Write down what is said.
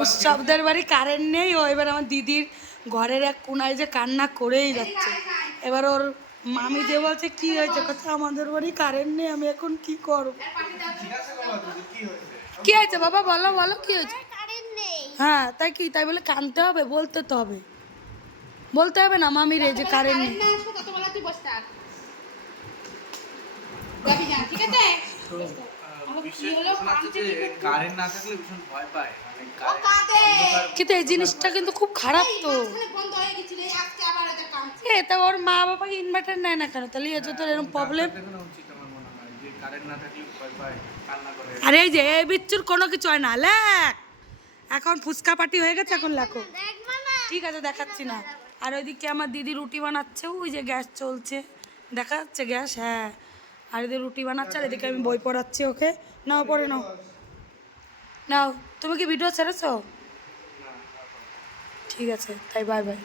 উৎসবদের বাড়ি কারেন্ট নেই, ও এবার আমার দিদির ঘরের এক কোনায় যে কান্না করেই যাচ্ছে। এবার ওর মামি যে বলছে কি হয়েছে, কথা আমাদের বাড়ি কারেন্ট নেই, আমি এখন কি করব। কি হয়েছে বাবা, বলো বলো কি হয়েছে। হ্যাঁ তাই কি, তাই বলে কানতে হবে, বলতে তো হবে, বলতে হবে না মামি রে যে কারেন্ট নেই। কিন্তু এই জিনিসটা কিন্তু খুব খারাপ তো। তা ওর মা বাবাকে ইনভার্টার নেয় না কেন তাহলে, এত তোর এরকম প্রবলেম। আরে এই যে এই বিচ্ছুর কোনো কিছু হয় না, লেখ এখন ফুচকা পার্টি হয়ে গেছে, এখন লেখো। ঠিক আছে দেখাচ্ছি না। আর ওইদিকে আমার দিদি রুটি বানাচ্ছে, ওই যে গ্যাস চলছে, দেখা যাচ্ছে গ্যাস, হ্যাঁ। আর এদিকে রুটি বানাচ্ছে, আর এদিকে আমি বই পড়াচ্ছি ওকে। নাও পড়ে নাও, নাও। তুমি কি ভিডিও ছেড়েছো? ঠিক আছে, তাই বাই বাই।